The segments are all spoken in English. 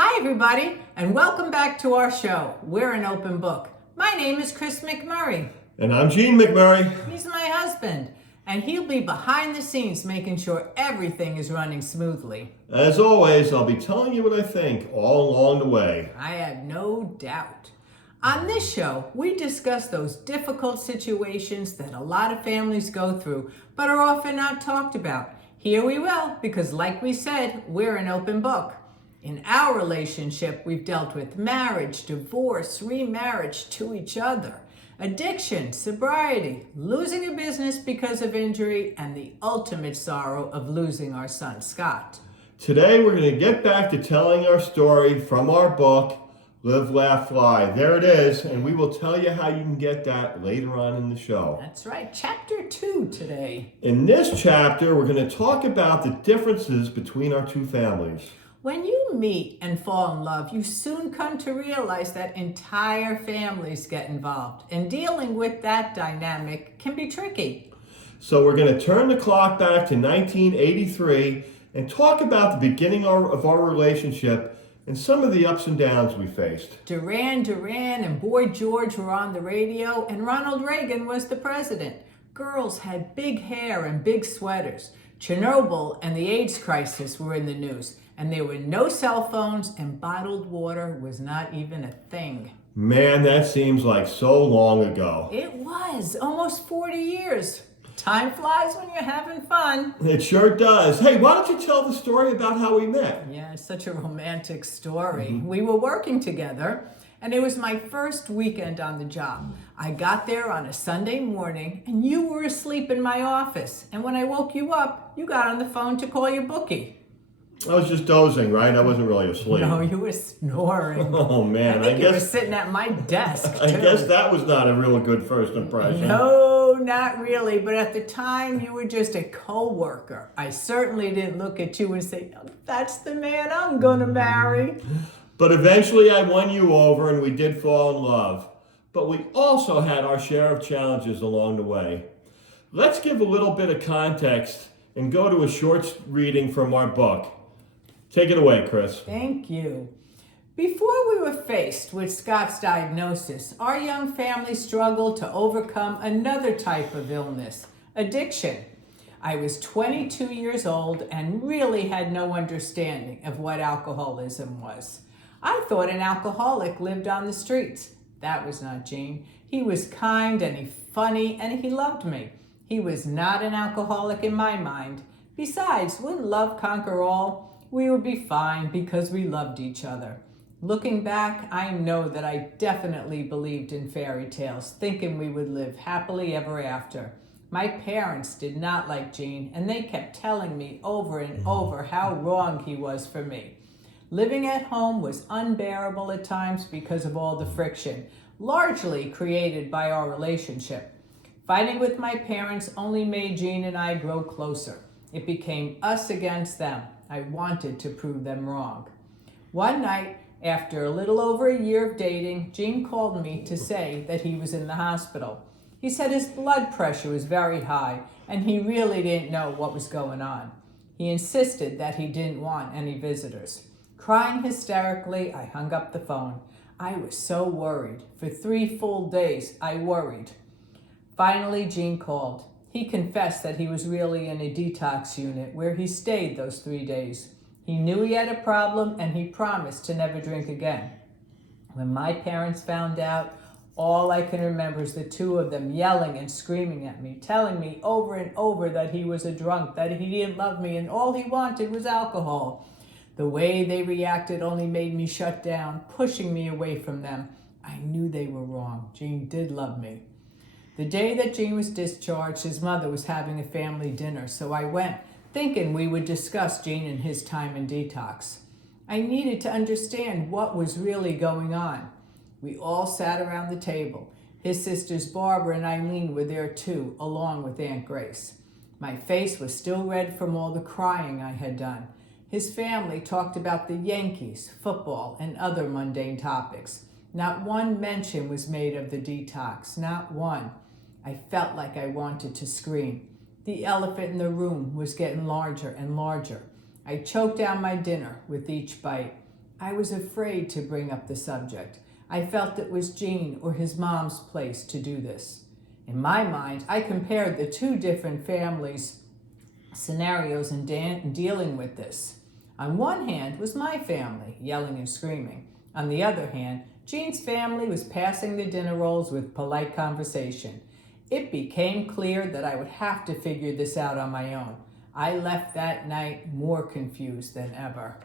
Hi everybody, and welcome back to our show. We're an open book. My name is Chris McMurray. And I'm Gene McMurray. He's my husband, and he'll be behind the scenes making sure everything is running smoothly. As always, I'll be telling you what I think all along the way. I have no doubt. On this show, we discuss those difficult situations that a lot of families go through, but are often not talked about. Here we will, because like we said, we're an open book. In our relationship, we've dealt with marriage, divorce, remarriage to each other, addiction, sobriety, losing a business because of injury, and the ultimate sorrow of losing our son, Scott. Today, we're going to get back to telling our story from our book, Live, Laugh, Fly. There it is, and we will tell you how you can get that later on in the show. That's right, chapter 2 today. In this chapter, we're going to talk about the differences between our two families. When you meet and fall in love, you soon come to realize that entire families get involved, and dealing with that dynamic can be tricky. So we're going to turn the clock back to 1983 and talk about the beginning of our relationship and some of the ups and downs we faced. Duran Duran and Boy George were on the radio, and Ronald Reagan was the president. Girls had big hair and big sweaters. Chernobyl and the AIDS crisis were in the news, and there were no cell phones, and bottled water was not even a thing. Man, that seems like so long ago. It was almost 40 years. Time flies when you're having fun. It sure does. Hey, why don't you tell the story about how we met? Yeah, it's such a romantic story. We were working together, and it was my first weekend on the job. I got there on a Sunday morning, and you were asleep in my office. And when I woke you up, you got on the phone to call your bookie. I was just dozing, right? I wasn't really asleep. No, you were snoring. Oh, man. I think you were sitting at my desk, too. I guess that was not a real good first impression. No, not really. But at the time, you were just a co-worker. I certainly didn't look at you and say, "Oh, that's the man I'm going to marry." But eventually I won you over and we did fall in love. But we also had our share of challenges along the way. Let's give a little bit of context and go to a short reading from our book. Take it away, Chris. Thank you. Before we were faced with Scott's diagnosis, our young family struggled to overcome another type of illness, addiction. I was 22 years old and really had no understanding of what alcoholism was. I thought an alcoholic lived on the streets. That was not Gene. He was kind and funny and he loved me. He was not an alcoholic in my mind. Besides, wouldn't love conquer all? We would be fine because we loved each other. Looking back, I know that I definitely believed in fairy tales, thinking we would live happily ever after. My parents did not like Gene, and they kept telling me over and over how wrong he was for me. Living at home was unbearable at times because of all the friction, largely created by our relationship. Fighting with my parents only made Gene and I grow closer. It became us against them. I wanted to prove them wrong. One night, after a little over a year of dating, Gene called me to say that he was in the hospital. He said his blood pressure was very high and he really didn't know what was going on. He insisted that he didn't want any visitors. Crying hysterically, I hung up the phone. I was so worried. For 3 full days, I worried. Finally, Gene called. He confessed that he was really in a detox unit where he stayed those 3 days. He knew he had a problem and he promised to never drink again. When my parents found out, all I can remember is the two of them yelling and screaming at me, telling me over and over that he was a drunk, that he didn't love me, and all he wanted was alcohol. The way they reacted only made me shut down, pushing me away from them. I knew they were wrong. Gene did love me. The day that Gene was discharged, his mother was having a family dinner, so I went, thinking we would discuss Gene and his time in detox. I needed to understand what was really going on. We all sat around the table. His sisters Barbara and Eileen were there too, along with Aunt Grace. My face was still red from all the crying I had done. His family talked about the Yankees, football, and other mundane topics. Not one mention was made of the detox, not one. I felt like I wanted to scream. The elephant in the room was getting larger and larger. I choked down my dinner with each bite. I was afraid to bring up the subject. I felt it was Gene or his mom's place to do this. In my mind, I compared the two different families' scenarios in dealing with this. On one hand was my family, yelling and screaming. On the other hand, Gene's family was passing the dinner rolls with polite conversation. It became clear that I would have to figure this out on my own. I left that night more confused than ever.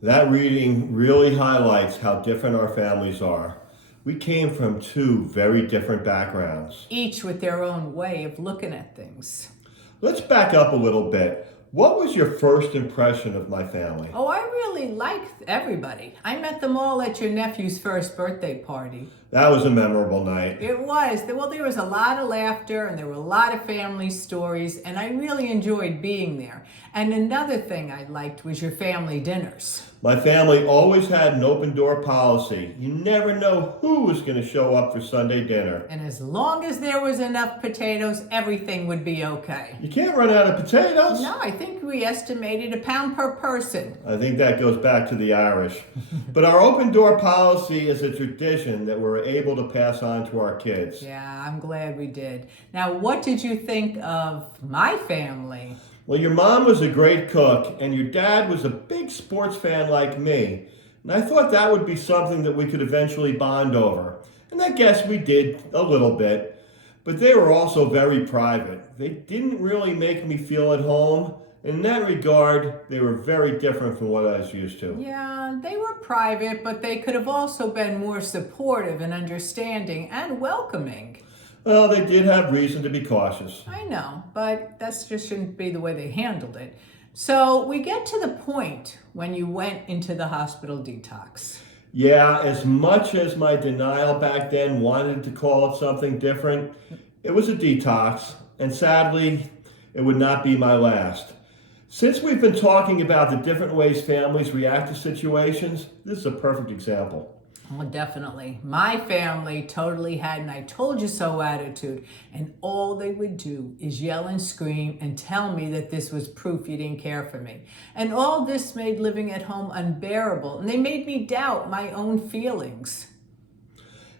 That reading really highlights how different our families are. We came from two very different backgrounds, Each with their own way of looking at things. Let's back up a little bit. What was your first impression of my family? Oh, I really liked everybody. I met them all at your nephew's first birthday party. That was a memorable night. It was. Well, there was a lot of laughter and there were a lot of family stories, and I really enjoyed being there. And another thing I liked was your family dinners. My family always had an open door policy. You never know who was going to show up for Sunday dinner. And as long as there was enough potatoes, everything would be okay. You can't run out of potatoes. No, I think we estimated £1 per person. I think that goes back to the Irish. But our open door policy is a tradition that we're able to pass on to our kids. Yeah, I'm glad we did. Now, what did you think of my family? Well, your mom was a great cook, and your dad was a big sports fan like me. And I thought that would be something that we could eventually bond over. And I guess we did a little bit. But they were also very private. They didn't really make me feel at home. In that regard, they were very different from what I was used to. Yeah, they were private, but they could have also been more supportive and understanding and welcoming. Well, they did have reason to be cautious. I know, but that just shouldn't be the way they handled it. So we get to the point when you went into the hospital detox. Yeah, as much as my denial back then wanted to call it something different, it was a detox, and sadly, it would not be my last. Since we've been talking about the different ways families react to situations, this is a perfect example. Oh, definitely. My family totally had an I told you so attitude, and all they would do is yell and scream and tell me that this was proof you didn't care for me. And all this made living at home unbearable, and they made me doubt my own feelings.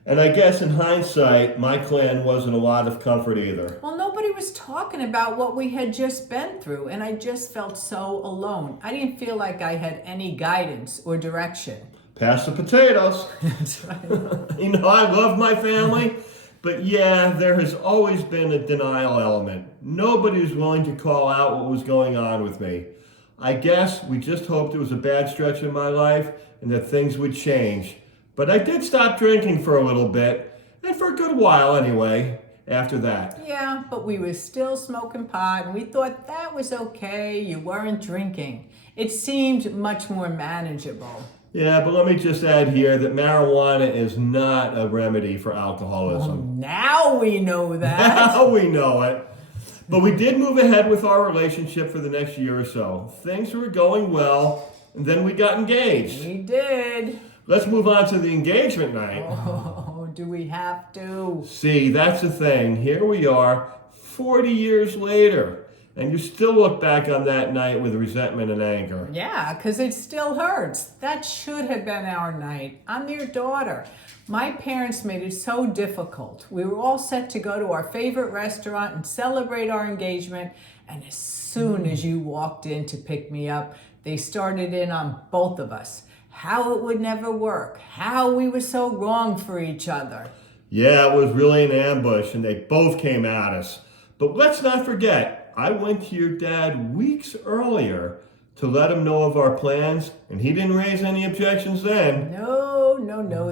And I guess in hindsight, my clan wasn't a lot of comfort either. Well, nobody was talking about what we had just been through, and I just felt so alone. I didn't feel like I had any guidance or direction. Pass the potatoes. That's right. You know, I love my family, but yeah, there has always been a denial element. Nobody was willing to call out what was going on with me. I guess we just hoped it was a bad stretch in my life and that things would change. But I did stop drinking for a little bit, and for a good while anyway, after that. Yeah, but we were still smoking pot, and we thought that was okay. You weren't drinking. It seemed much more manageable. Yeah, but let me just add here that marijuana is not a remedy for alcoholism. Now we know that. Now we know it. But we did move ahead with our relationship for the next year or so. Things were going well, and then we got engaged. We did. Let's move on to the engagement night. Oh, do we have to? See, that's the thing. Here we are, 40 years later, and you still look back on that night with resentment and anger. Yeah, because it still hurts. That should have been our night. I'm your daughter. My parents made it so difficult. We were all set to go to our favorite restaurant and celebrate our engagement, and as soon as you walked in to pick me up, they started in on both of us. How it would never work. How we were so wrong for each other. Yeah, it was really an ambush, and they both came at us. But let's not forget, I went to your dad weeks earlier to let him know of our plans, and he didn't raise any objections then. No.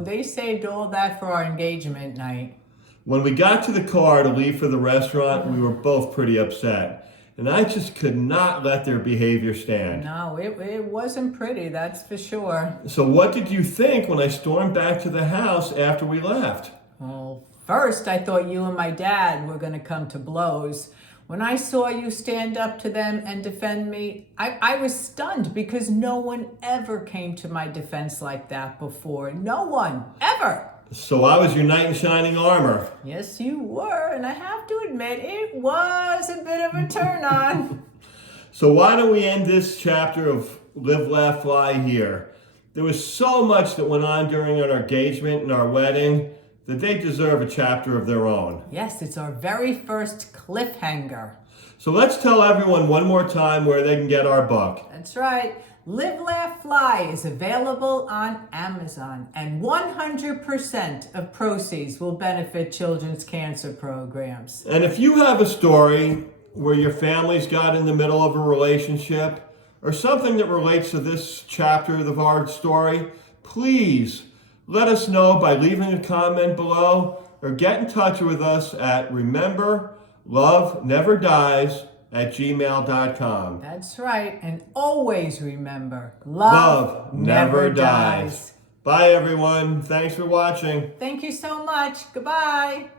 They saved all that for our engagement night. When we got to the car to leave for the restaurant, we were both pretty upset. And I just could not let their behavior stand. No, it wasn't pretty, that's for sure. So what did you think when I stormed back to the house after we left? Well, first I thought you and my dad were going to come to blows. When I saw you stand up to them and defend me, I was stunned because no one ever came to my defense like that before. No one, ever. So I was your knight in shining armor. Yes, you were, and I have to admit, it was a bit of a turn on. So why don't we end this chapter of Live, Laugh, Fly here. There was so much that went on during our engagement and our wedding that they deserve a chapter of their own. Yes, it's our very first cliffhanger. So let's tell everyone one more time where they can get our book. That's right. Live, Laugh, Fly is available on Amazon, and 100% of proceeds will benefit children's cancer programs. And if you have a story where your family's got in the middle of a relationship or something that relates to this chapter of our story, please let us know by leaving a comment below or get in touch with us at rememberloveneverdies@gmail.com. That's right. And always remember, Love never dies. Bye, everyone. Thanks for watching. Thank you so much. Goodbye.